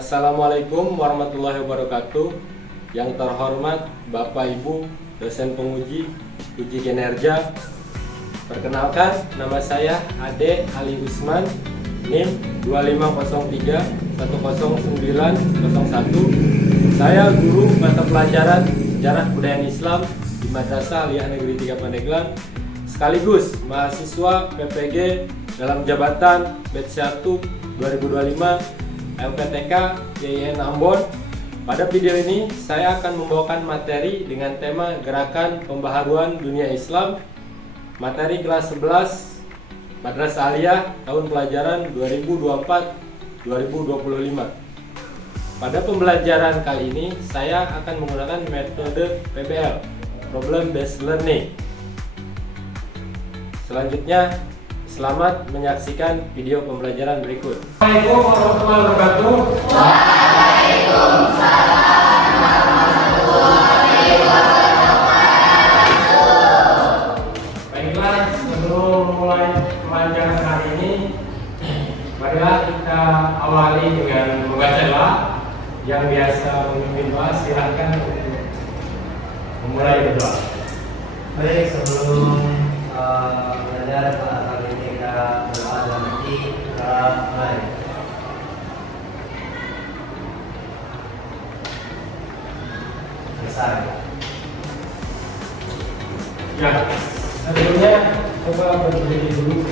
Assalamualaikum warahmatullahi wabarakatuh. Yang terhormat Bapak Ibu dosen penguji uji kinerja. Perkenalkan, nama saya Ade Ali Usman, NIM 2503109001. Saya guru mata pelajaran Sejarah Budaya Islam di Madrasah Aliyah Negeri 3 Pandeglang, sekaligus mahasiswa PPG dalam jabatan batch 1 2025 LPTK YIN Ambon. Pada video ini saya akan membawakan materi dengan tema Gerakan Pembaharuan Dunia Islam, materi kelas 11 Madrasah Aliyah tahun pelajaran 2024-2025. Pada pembelajaran kali ini saya akan menggunakan metode PBL, Problem Based Learning. Selanjutnya, selamat menyaksikan video pembelajaran berikut. Assalamualaikum warahmatullahi wabarakatuh. Waalaikumsalam warahmatullahi wabarakatuh. Baiklah, sebelum mulai pembelajaran hari ini, marilah kita awali dengan membaca doa. Yang biasa memimpin doa, silahkan memulai berdoa. Baik, sebelum belajar kali ini kita berdoa dalam hati, kita mulai. Selesai. Ya, sebelumnya coba berdiri dulu.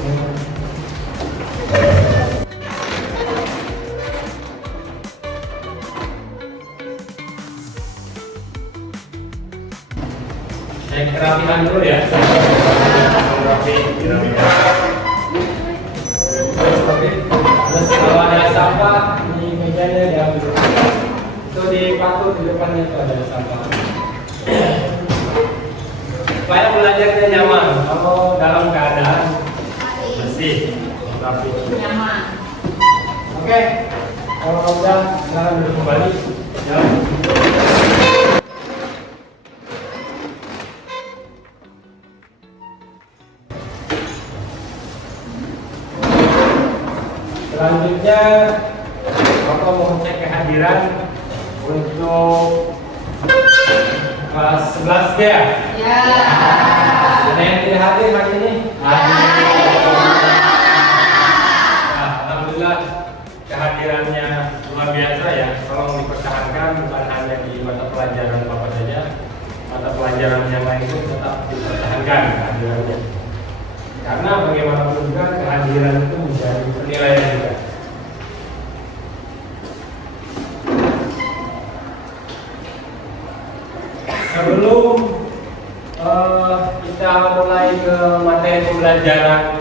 Cek kerapihan dulu ya. Terus kalau ada sampah di mejanya diambil. Itu dipatut di depannya itu ada sampah. Supaya belajarnya nyaman. Kalau dalam keadaan bersih, rapi, Nyaman. Oke. Kalau udah, sekarang duduk kembali. Ya. Selanjutnya, Bapak mau cek kehadiran untuk kelas 11 ya? Ya. Ada yang tidak hadir hari ini? Hadir. Nah, alhamdulillah kehadirannya luar biasa ya. Tolong dipertahankan, bukan hanya di mata pelajaran Bapak saja, mata pelajaran yang lain pun tetap dipertahankan kehadirannya. Karena bagaimanapun juga kehadiran itu menjadi penilaian juga. Sebelum kita mulai ke materi pembelajaran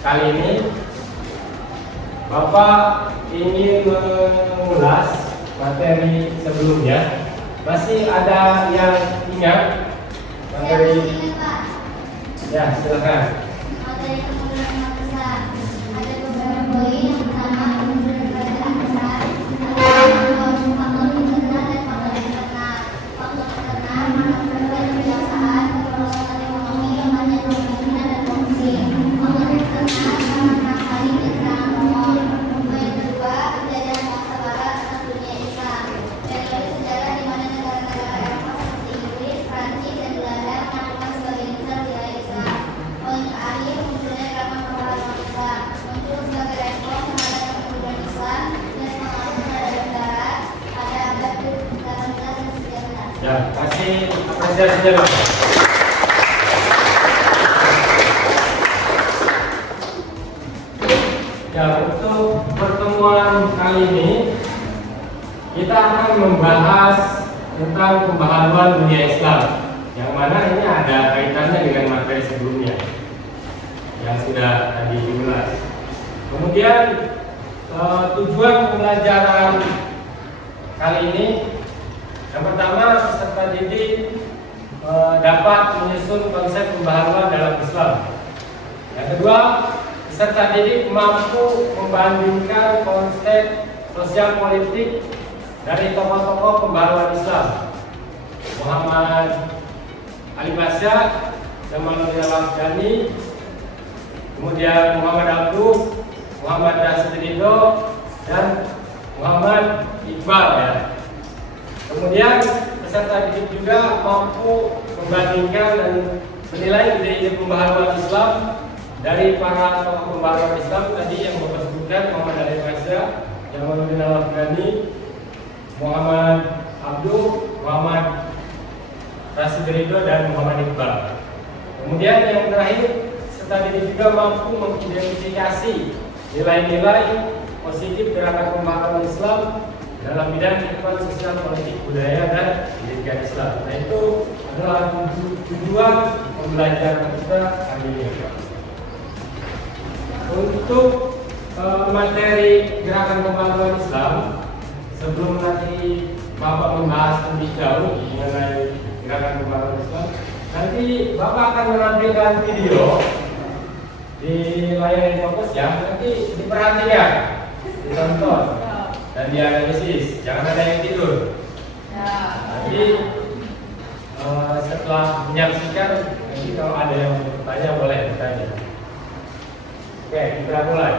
kali ini, Bapak ingin mengulas materi sebelumnya. Masih ada yang ingat materi? Ya, silakan. Materi pembukaan besar. Ada beberapa poin. Yang pertama, pembukaan besar. Ada faktor internal dan faktor eksternal. Faktor internal merupakan kebiasaan, perkembangan ekonomi, kemampuan pemimpinan dan fungsi. Faktor eksternal karena saling keterangan umum. Poin kedua, kejadian masa barat atas dunia Islam. Periode sejarah di mana negara-negara Eropa seperti Inggris, Prancis, dan Belanda melakukan sebagian besar wilayah Islam. Poin terakhir, munculnya gerakan pembaharuan Islam muncul sebagai respon terhadap kemunduran Islam dan pengaruh terhadap negara pada abad ke-18 dan 19. Ya, kasih apresiasinya Pak. Ya, untuk pertemuan kali ini kita akan membahas tentang pembaharuan dunia Islam, yang mana ini ada kaitannya dengan materi sebelumnya yang sudah tadi diulas. Kemudian tujuan pembelajaran kali ini, yang pertama, peserta didik dapat menyusun konsep pembaharuan dalam Islam. Yang kedua, peserta didik mampu membandingkan konsep sosial politik dari tokoh-tokoh pembaharuan Islam, Muhammad Ali Pasha, Jamaluddin Al-Afghani, kemudian Muhammad Abduh, Muhammad Rasidin Ridho, dan Muhammad Iqbal ya. Kemudian peserta didik juga mampu membandingkan dan menilai ide-ide pembaharuan Islam dari para tokoh pembaharuan Islam tadi yang Bapak sebutkan, Muhammad Ali Faza, Jamaluddin Al-Afghani, Muhammad Abdul, Muhammad Rasid Ridho, dan Muhammad Iqbal. Kemudian yang terakhir, peserta didik juga mampu mengidentifikasi nilai-nilai positif gerakan pembaharuan Islam dalam bidang kehidupan sosial, politik, budaya, dan pendidikan Islam. Nah, itu adalah tujuan pembelajaran kita hari ini. Untuk materi gerakan pembaharuan Islam, sebelum nanti Bapak membahas lebih jauh mengenai gerakan pembaharuan Islam, nanti Bapak akan menampilkan video di layar fokus ya. Nanti diperhatikan, ditonton, dan dianalisis. Jangan ada yang tidur. Nanti setelah menyaksikan, nanti kalau ada yang bertanya boleh bertanya. Oke, kita mulai.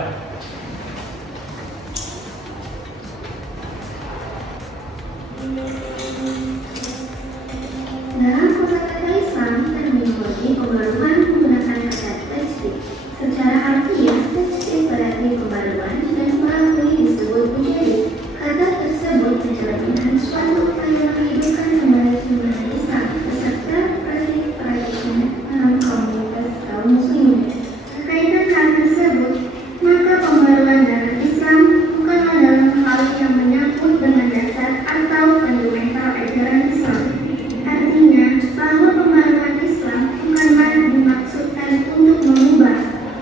Dalam kosakata Islam terminologi pembaruan menggunakan kata tajdid. Secara harfiah, tajdid berarti pembaruan dan melalui disebut menjadi. Kata tersebut mencerminkan suatu upaya menghidupkan kembali iman Islam beserta praktik-praktiknya dalam komunitas kaum muslimin. Berkaitan hal tersebut, maka pembaruan dalam Islam bukanlah dalam hal yang menyangkut dengan dasar atau fundamental ajaran Islam. Artinya bahwa pembaruan Islam bukanlah dimaksudkan untuk mengubah,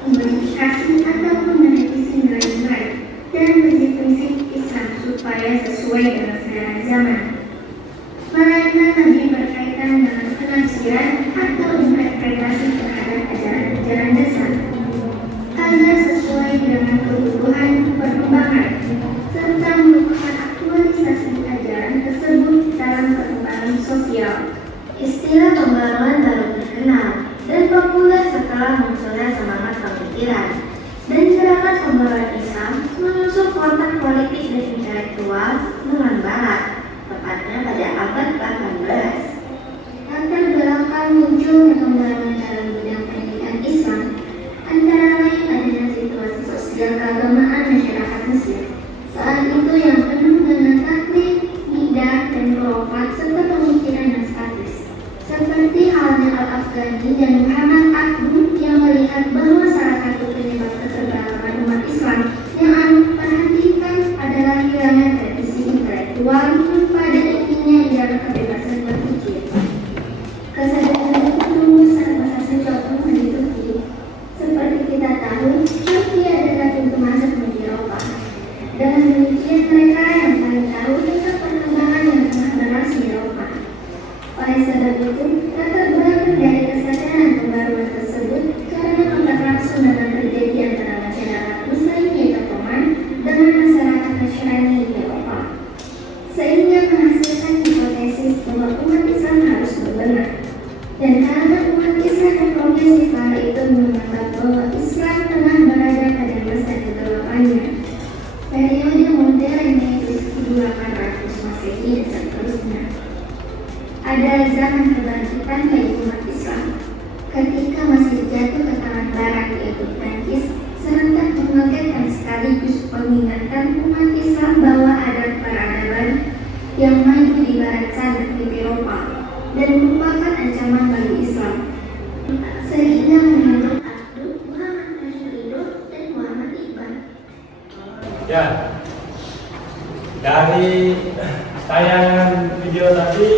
memodifikasi ataupun merevisi nilai-nilai dan prinsip-prinsip Islam supaya sesuai dengan selera zaman, melainkan lebih berkaitan dengan penafsiran atau interpretasi terhadap ajaran-ajaran dasar agar sesuai dengan kebutuhan perkembangan serta merupakan aktualisasi ajaran tersebut dalam perkembangan sosial. Istilah pembaruan baru terkenal dan populer setelah munculnya semangat pemikiran dan gerakan pembaruan Islam menyusul kontak politik dan intelektual dengan Barat, tepatnya pada abad 18. Latar belakang munculnya pembaruan dalam bidang pendidikan Islam antara lain adanya situasi sosial keagamaan masyarakat Mesir saat itu yang penuh dengan taklid, bidah, dan khurafat serta pemikiran yang statis. Seperti halnya Al-Afghani dan Muhammad Abdul yang melihat bahwa salah satu penyebab keterbaruan umat Islam yang Anda perhatikan adalah hilangnya tradisi intelektual pada intinya ialah kebebasan berpikir. Kesadaran itu tumbuh saat masa sejauh di Turki. Seperti kita tahu, Turki adalah pintu masuk menuju Eropa. Dengan demikian mereka yang paling tahu tentang perkembangan yang tengah berlangsung di Eropa. Oleh sebab itu, latar belakang dari kesadaran pembaruan tersebut karena kontak langsung dengan terjadi antara masyarakat Muslim yaitu Ottoman dengan masyarakat Nasrani di Eropa, sehingga menghasilkan hipotesis bahwa umat Islam harus berbenah. Dan karena umat Islam yang progresif kala itu menganggap bahwa Islam tengah berada pada masa kegelapannya, periode modern yaitu 1800 Masehi dan seterusnya, ada zaman kebangkitan bagi umat Islam ketika masih jatuh ke tangan Barat yaitu Prancis, serentak mengagetkan sekaligus mengingatkan umat Islam bahwa ada peradaban yang maju di barat sana di Eropa dan merupakan ancaman bagi Islam, sehingga menurut Abdul, Muhammad Rasid Ridho, dan Muhammad Iqbal. Ya, dari tayangan video tadi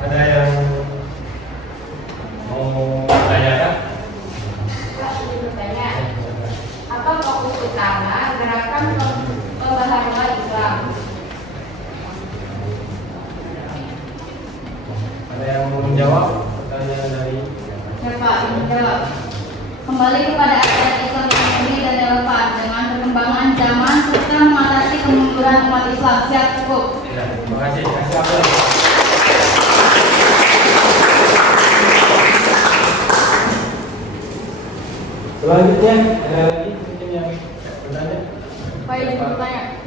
ada yang mau tanyakan? Bertanya, apa fokus utama gerakan pembaharuan Islam? Ada yang mau menjawab pertanyaan dari? Ya Pak, menjawab. Kembali kepada ajaran Islam yang murni dan relevan dengan perkembangan zaman serta mengatasi kemunduran umat Islam. Siap, cukup. Ya, terima kasih. Kasih aplaus. Selanjutnya ada lagi mungkin yang bertanya? Baik, izin bertanya.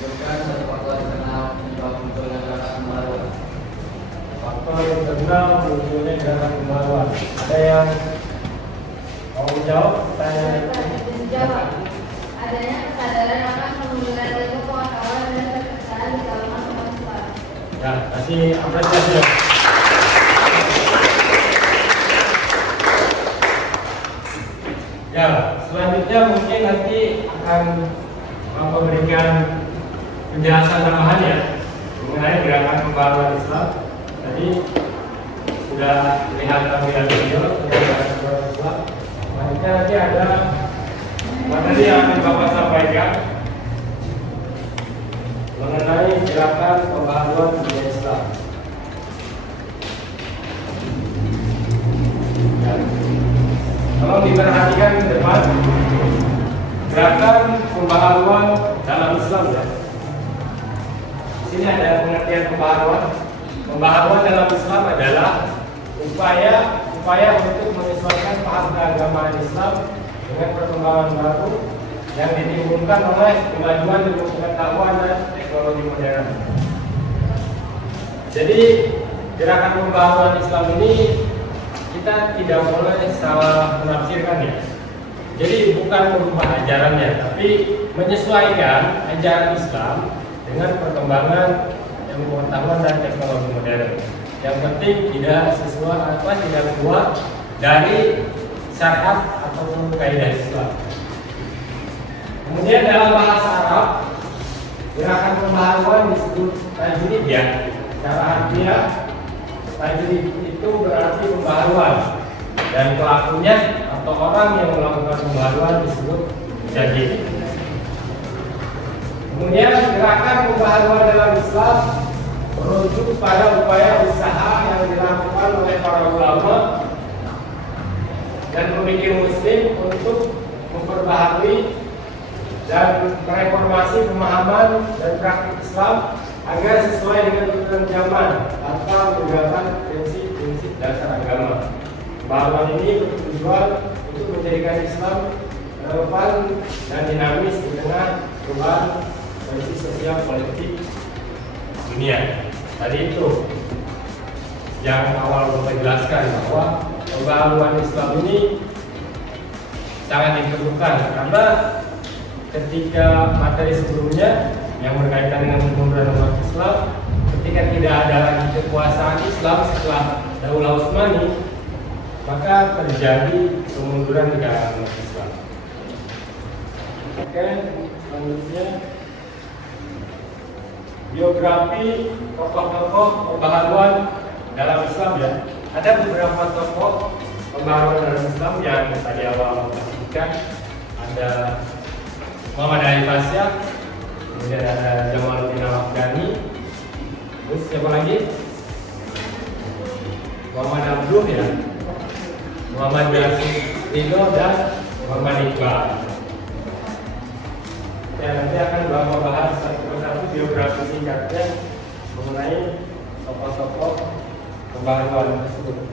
Bukan satu faktor internal penyebab munculnya gerakan pembaruan. Faktor internal munculnya gerakan pembaruan. Ada yang mau menjawab pertanyaan ini? Dijawab. Adanya kesadaran akan kemunduran ilmu pengetahuan dan kepercayaan di kalangan umat Islam. Ya, kasih apresiasi dong. Ya, selanjutnya mungkin nanti akan memberikan penjelasan tambahan ya mengenai gerakan pembaruan Islam. Tadi sudah lihat tampilan video gerakan pembaruan Islam. Selanjutnya nanti ada materi yang akan Bapak sampaikan mengenai gerakan pembaruan dunia Islam. Ya. Tolong diperhatikan ke depan gerakan pembaharuan dalam Islam ya. Di sini ada pengertian pembaharuan. Pembaharuan dalam Islam adalah upaya untuk menyesuaikan paham keagamaan Islam dengan perkembangan baru yang ditimbulkan oleh kemajuan ilmu pengetahuan dan teknologi modern. Jadi gerakan pembaharuan Islam ini kita tidak boleh salah menafsirkan ya. Jadi bukan merubah ajarannya, tapi menyesuaikan ajaran Islam dengan perkembangan ilmu pengetahuan dan teknologi modern. Yang penting tidak keluar dari syariat ataupun kaidah Islam. Kemudian dalam bahasa Arab, gerakan pembaharuan disebut tajdid ya. Secara harfiah, tajdid itu berarti pembaharuan dan pelakunya atau orang yang melakukan pembaharuan disebut mujaddid. Kemudian gerakan pembaharuan dalam Islam merujuk pada upaya usaha yang dilakukan oleh para ulama dan pemikir muslim untuk memperbaharui dan mereformasi pemahaman dan praktik Islam agar sesuai dengan tuntunan zaman tanpa meninggalkan prinsip-prinsip dasar agama. Pemahaman ini bertujuan untuk menjadikan Islam relevan dan dinamis di tengah perubahan kondisi sosial politik dunia. Tadi itu yang awal Bapak jelaskan bahwa pembaharuan Islam ini sangat diperlukan karena ketika materi sebelumnya yang berkaitan dengan kemunduran umat Islam, ketika tidak ada lagi kekuasaan Islam setelah Daulah Utsmani, maka terjadi kemunduran di kalangan umat Islam. Oke, selanjutnya biografi tokoh-tokoh pembaharuan dalam Islam ya. Ada beberapa tokoh pembaharuan dalam Islam yang tadi awal pastikan. Ada Muhammad Ali Pasha, kemudian ada Jamaluddin Al-Afghani, terus siapa lagi? Muhammad Abduh ya, Muhammad Yasir Ridho dan Muhammad Iqbal. Ya, nanti akan Bapak bahas satu persatu biografi singkatnya mengenai tokoh-tokoh pembaharuan tersebut.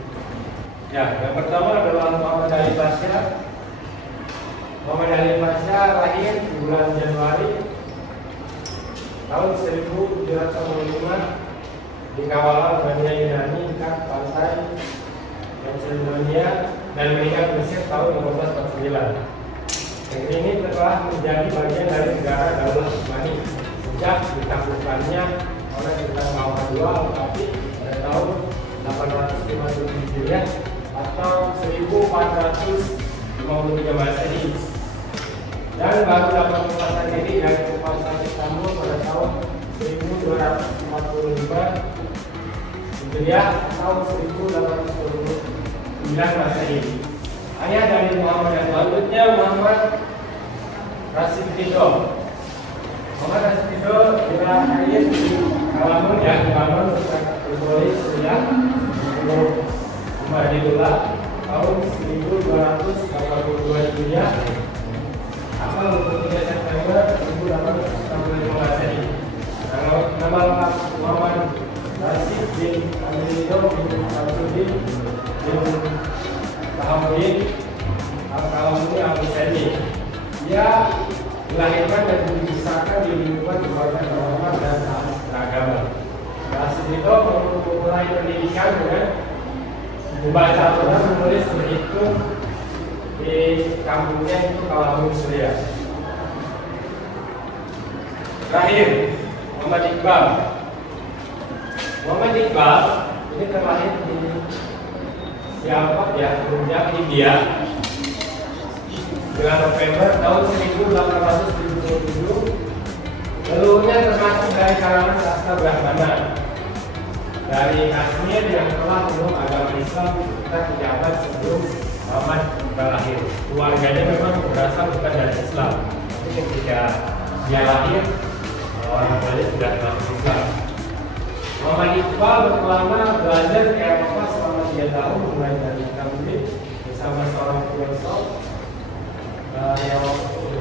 Ya, yang pertama adalah Muhammad Ali Pasha. Muhammad Ali Pasha lahir di bulan Januari tahun 1795 di kawalan Bania Yunani dekat pantai Macedonia dan meninggal di Mesir tahun 1549. Negeri ini telah menjadi bagian dari negara Daulah Utsmani sejak ditaklukkannya oleh Sultan Muhammad II Al-Fatih pada tahun 857 Hijriah atau 1453 Masehi, dan baru dapat menguasai diri dari kekuasaan Istanbul pada tahun 1245 Hijriah atau 1829 Masehi. Ayah dari Muhammad yang selanjutnya Muhammad Rashid Ridho. Muhammad Rashid Ridho dilahir di Kalamun ya, di Kalamun, Tripoli, Suriah, Madinah tahun 1282 Hijriah atau 23 September 1865 Masehi. Nama lengkap Muhammad Rashid bin Ridho bin Samsudin bin Bahamuddin Al-Kalamuni dia dilahirkan dan dibesarkan di lingkungan keluarga terhormat dan beragama. Nah, Sutito memulai pendidikan dengan membaca Al-Quran, menulis, berhitung di kampungnya itu Kalamun Surya. Terakhir, Muhammad Iqbal. Muhammad Iqbal ini terlahir di Sialkot ya, Punjab, India, 9 November tahun 1877. Leluhurnya termasuk dari kalangan sastra Brahmana dari Kashmir yang telah memeluk agama Islam sekitar pejabat sebelum Muhammad Iqbal lahir. Keluarganya memang berasal bukan dari Islam, tapi ketika dia lahir orang tuanya sudah masuk Islam. Muhammad Iqbal berkelana belajar ke Eropa selama 3 tahun, mulai dari Cambridge bersama seorang filosof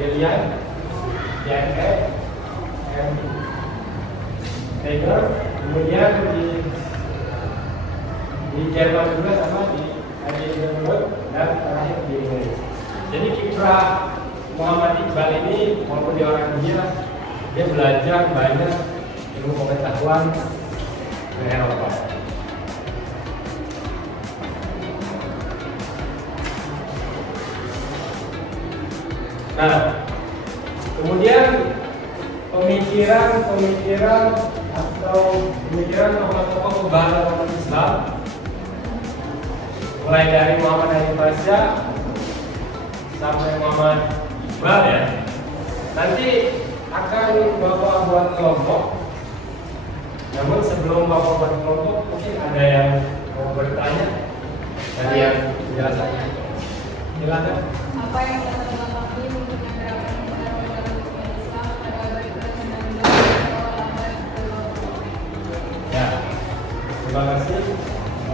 William J.F. Taylor, kemudian di Jerman juga sama di Edinburgh, dan terakhir di Inggris. Jadi kiprah Muhammad Iqbal ini walaupun dia orang India, dia belajar banyak ilmu pengetahuan di Eropa. Nah, kemudian pemikiran tokoh-tokoh pembahasan umat Islam, mulai dari Muhammad Ali Pasha sampai Muhammad Iqbal ya, nanti akan Bapak buat kelompok. Namun sebelum Bapak buat kelompok, mungkin ada yang mau bertanya dari yang biasa. Silakan. Apa yang dapat dilengkapi untuk gerakan pembahasan dunia Islam pada abad ke-19 awal abad ke-20? Ya, terima kasih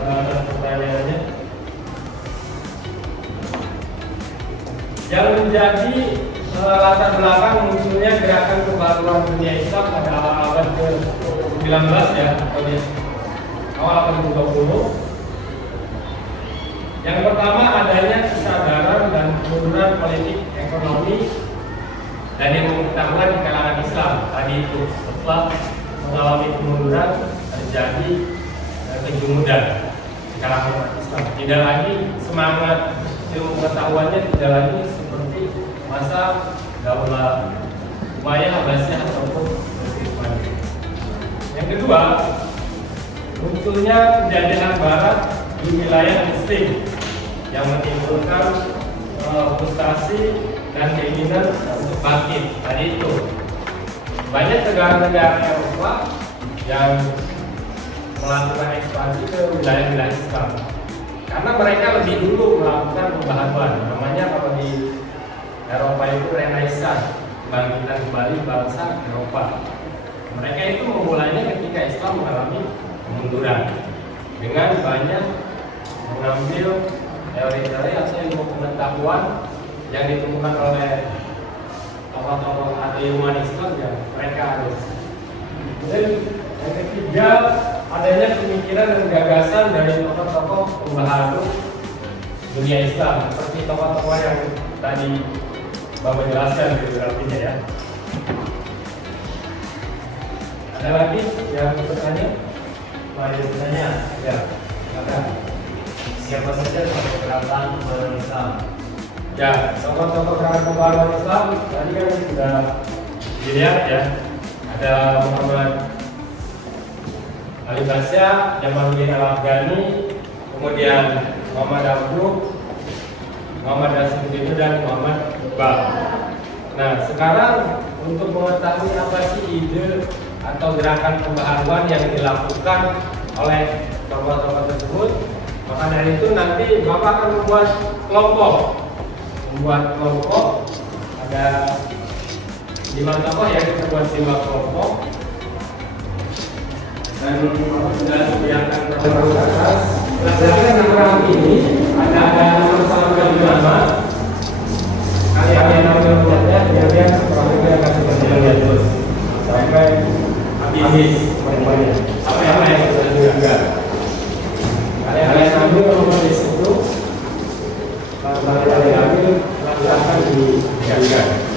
atas pertanyaannya. Yang menjadi latar belakang munculnya gerakan pembaruan dunia Islam pada awal abad ke-19 ya, atau di awal abad ke-20. Yang pertama adanya kesadaran dan kemunduran politik, ekonomi, dan ilmu pengetahuan di kalangan Islam. Tadi itu setelah mengalami kemunduran terjadi kejumudan di kalangan umat Islam. Tidak lagi semangat ilmu pengetahuannya, tidak lagi seperti masa Daulah Umayyah, Abbasiyah ataupun Utsmaniyah. Yang kedua, munculnya penjajahan Barat di wilayah Muslim yang menimbulkan frustasi dan keinginan untuk bangkit. Tadi itu banyak negara-negara Eropa yang melakukan ekspansi ke wilayah-wilayah Islam karena mereka lebih dulu melakukan pembaharuan. Namanya kalau di Eropa itu Renaissance, kebangkitan kembali bangsa Eropa. Mereka itu memulainya ketika Islam mengalami kemunduran dengan banyak mengambil teori-teori atau ilmu pengetahuan yang ditemukan oleh tokoh-tokoh ilmuwan Islam yang mereka harus. Dan yang ketiga, adanya pemikiran dan gagasan dari tokoh-tokoh pembaharu dunia Islam seperti tokoh-tokoh yang tadi Bapak jelaskan biografinya ya. Ada lagi yang bertanya? Mari bertanya. Ya, silakan. Siapa saja tokoh gerakan pembaruan Islam? Ya, tokoh-tokoh gerakan pembaruan Islam tadi kan sudah dilihat ya. Ada Muhammad Ali Pasha, Jamaluddin Al-Afghani, kemudian Muhammad Abduh, Muhammad Nasruddin dan Muhammad Iqbal. Nah, sekarang untuk mengetahui apa sih ide atau gerakan pembaharuan yang dilakukan oleh tokoh-tokoh tersebut, maka dari itu nanti Bapak akan membuat kelompok. Ada 5 tokoh ya, kita buat 5 kelompok. Dan sudah disediakan terbaru atas. Berdasarkan program ini ada bersama nama. Kalian yang melihatnya, biar programnya akan berjalan terus sampai habis semuanya. Apa yang sudah juga. Kalian ambil nomor di situ. Kalau kalian ambil, silahkan digantikan.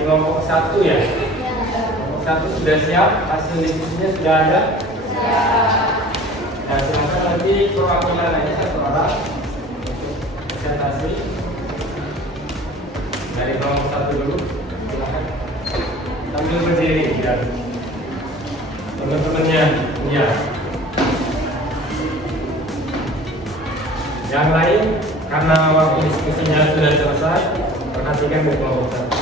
Kelompok 1 ya. Kelompok 1 sudah siap, hasil diskusinya sudah ada. Nah, silakan nanti perwakilan aja satu orang presentasi dari kelompok 1 dulu. Silakan sambil berdiri biar teman-temannya ya. Yang lain karena waktu diskusinya sudah selesai, perhatikan di kelompok 1.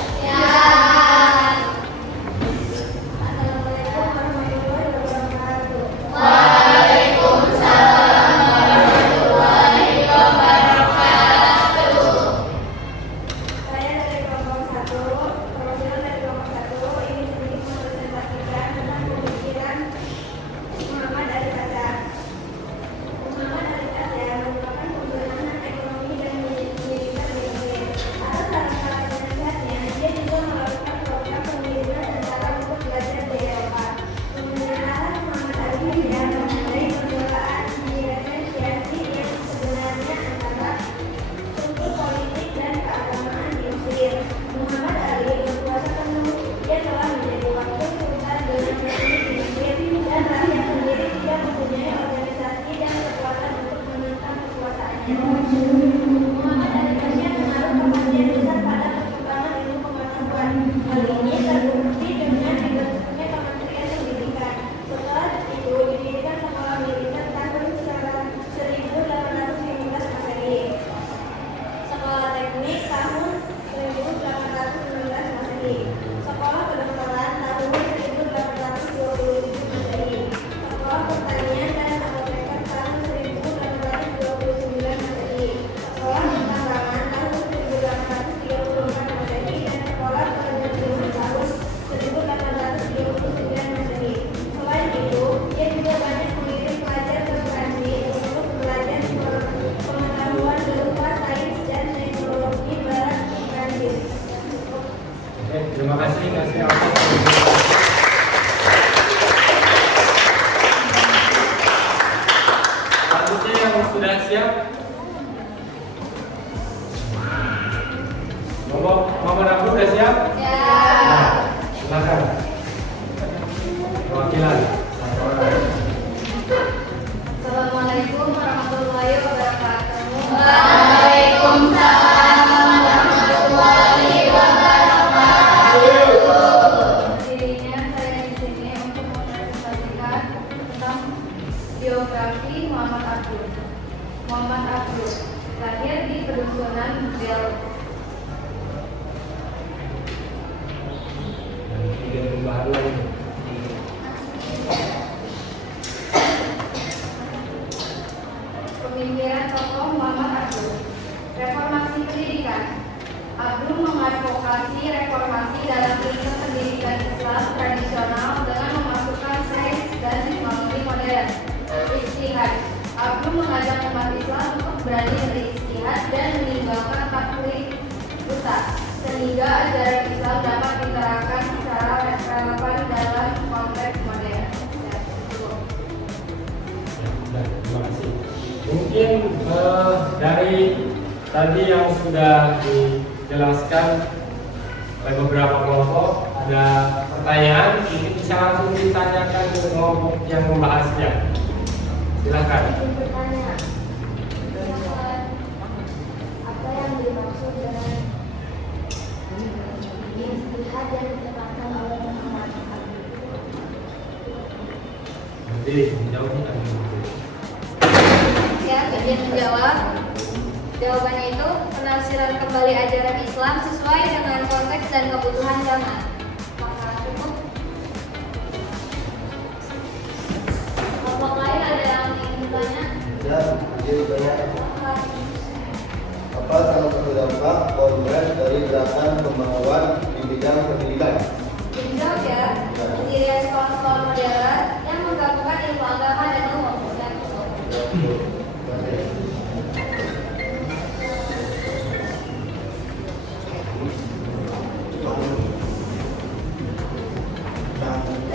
Terima kasih selanjutnya yang sudah siap Mama Nabu sudah siap? Nah, silakan perwakilan satu orang. Assalamualaikum warahmatullahi wabarakatuh. Waalaikumsalam warahmatullahi wabarakatuh. Dirinya saya di sini untuk mempresentasikan tentang biografi Muhammad Abdul. Muhammad Abdul lahir di pedukuhan Bel. Tiga pembaharu ini. Pemikiran tokoh Muhammad Abdul. Reformasi pendidikan. Abdul mengadvokasi reformasi dalam sistem pendidikan Islam tradisional dengan memasukkan sains dan teknologi modern. Ijtihad. Abdul mengajak umat Islam untuk berani beristihad dan meninggalkan taklid buta, sehingga ajaran Islam dapat diterapkan secara relevan dalam konteks modern. Terima kasih. Mungkin dari tadi yang sudah dijelaskan oleh beberapa kelompok, ada pertanyaan, mungkin bisa langsung ditanyakan ke kelompok yang membahasnya. Silakan. Bertanya, apa yang dimaksud dengan ijtihad yang ditetapkan oleh Muhammad Abdul? Nanti jawabnya kami. Ya, bagian menjawab. Jawabannya itu penafsiran kembali ajaran Islam sesuai dengan konteks dan kebutuhan zaman. Maka cukup. Kelompok lain ada yang ingin bertanya? Ya, jadi banyak. Apa salah satu dampak kongres dari gerakan pembangunan di bidang pendidikan? Dijawab ya, pendirian sekolah-sekolah modern yang menggabungkan ilmu agama dan umum.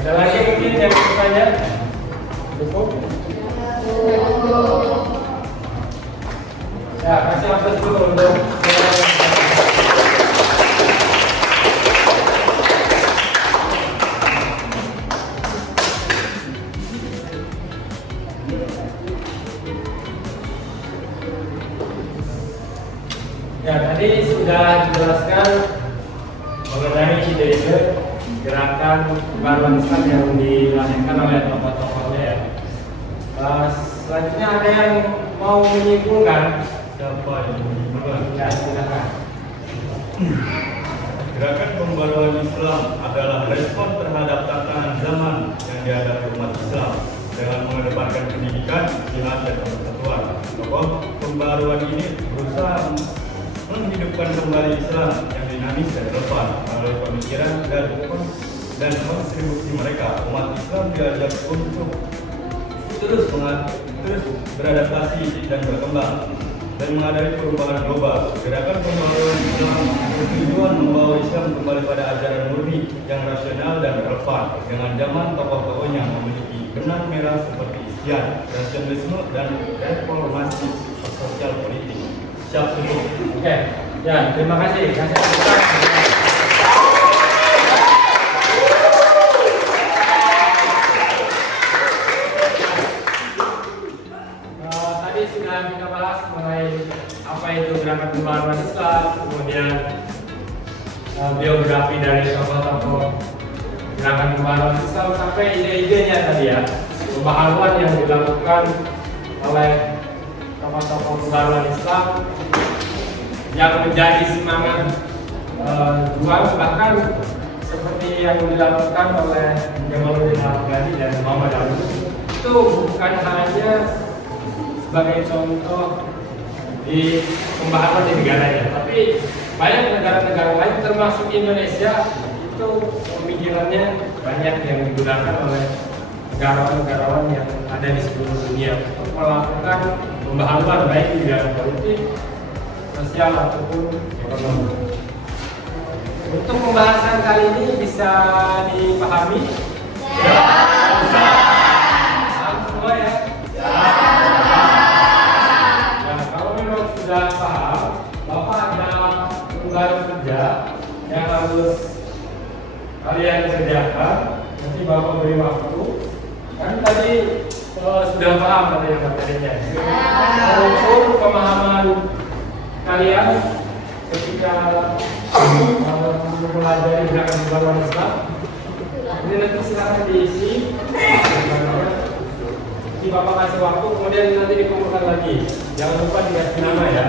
Ada lagi mungkin yang bertanya? Cukup? Ya, kasih aplaus dulu untuk Ya, tadi sudah dijelaskan mengenai ide-ide gerakan pembaruan Islam yang dilahirkan oleh tokoh-tokohnya ya. Selanjutnya ada yang mau menyimpulkan? Siapa yang menyimpulkan? Ya, silakan. Gerakan pembaruan Islam adalah respon terhadap tatanan zaman yang dihadapi umat Islam dengan mengedepankan pendidikan, jihad, dan persatuan. Tokoh pembaruan ini berusaha menghidupkan kembali Islam yang dinamis dan relevan melalui pemikiran dan kontribusi mereka. Umat Islam diajak untuk terus beradaptasi dan berkembang dan menghadapi perubahan global. Gerakan pembaruan Islam bertujuan membawa Islam kembali pada ajaran murni yang rasional dan relevan dengan zaman tokoh-tokohnya memiliki benang merah seperti Islam, rasionalisme, dan reformasi sosial politik. Siap cukup. Oke, ya terima kasih. Tadi sudah kita bahas mengenai apa itu gerakan pembaruan Islam, kemudian biografi dari tokoh-tokoh gerakan pembaruan Islam sampai ide-idenya tadi ya, pembaharuan yang dilakukan oleh tokoh-tokoh pembaruan Islam yang menjadi semangat juang, bahkan seperti yang dilakukan oleh Jamaluddin Al-Afghani dan Muhammad Ali, itu bukan hanya sebagai contoh di pembaharuan di negaranya, tapi banyak negara-negara lain termasuk Indonesia itu pemikirannya banyak yang digunakan oleh negarawan-negarawan yang ada di seluruh dunia untuk melakukan pembaharuan baik di bidang politik, sosial ataupun ekonomi. Untuk pembahasan kali ini bisa dipahami? Ya. Paham semua ya? Nah, kalau memang sudah paham, Bapak ada tugas kerja yang harus kalian kerjakan. Nanti Bapak beri waktu. Kan tadi sudah paham materinya. Untuk pemahaman kalian ketika mempelajari gerakan pembaruan Islam, ini nanti silakan diisi. Nanti Bapak kasih waktu, kemudian nanti dikumpulkan lagi. Jangan lupa dikasih nama ya.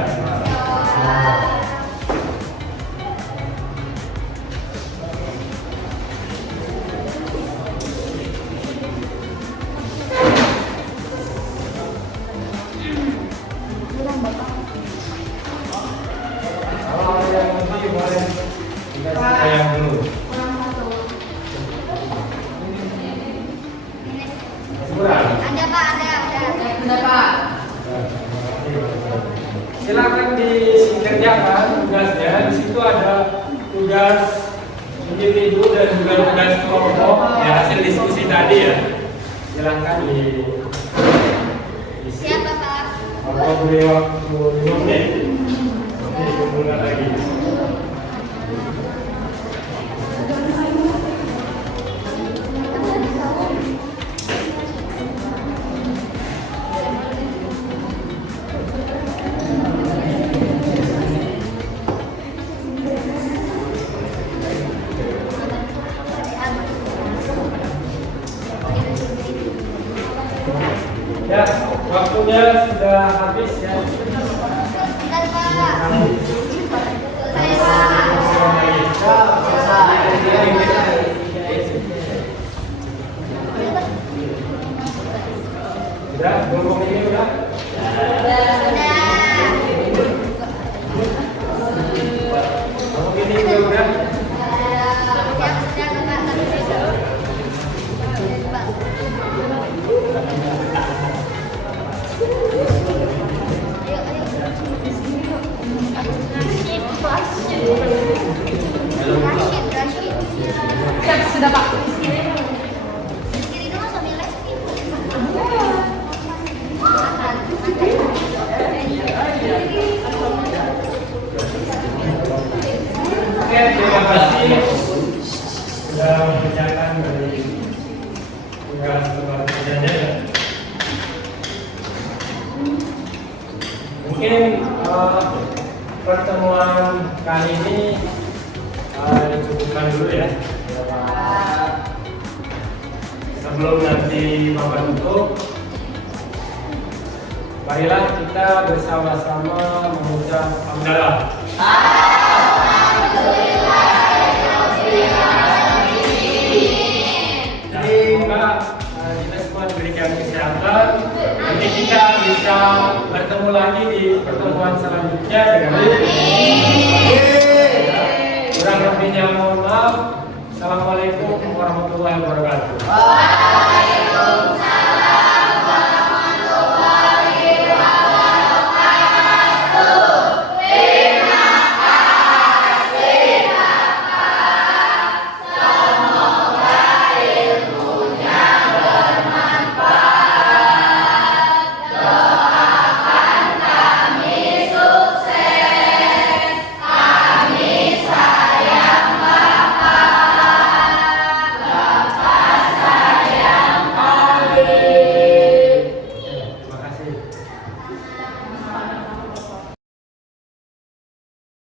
Silakan dikerjakan tugasnya. Di situ ada tugas individu dan juga tugas kelompok ya, hasil diskusi tadi ya. Silakan di Siapa Pak? Bapak beri waktu 5 menit. Nanti dikumpulkan lagi. Ya, waktunya sudah habis ya. Bentar Pak. Sudah, kelompok ini sudah. Kelompok ini juga sudah. Sudah Pak. Oke, terima kasih sudah mengerjakan dari tugas kerjanya ya. Mungkin pertemuan kali ini dicukupkan dulu ya. Sebelum nanti Bapak tutup, marilah kita bersama-sama mengucap hamdalah. Semoga kita semua diberikan kesehatan. Nanti kita bisa bertemu lagi di pertemuan selanjutnya dengan kurang lebihnya mohon maaf. Assalamualaikum warahmatullahi wabarakatuh.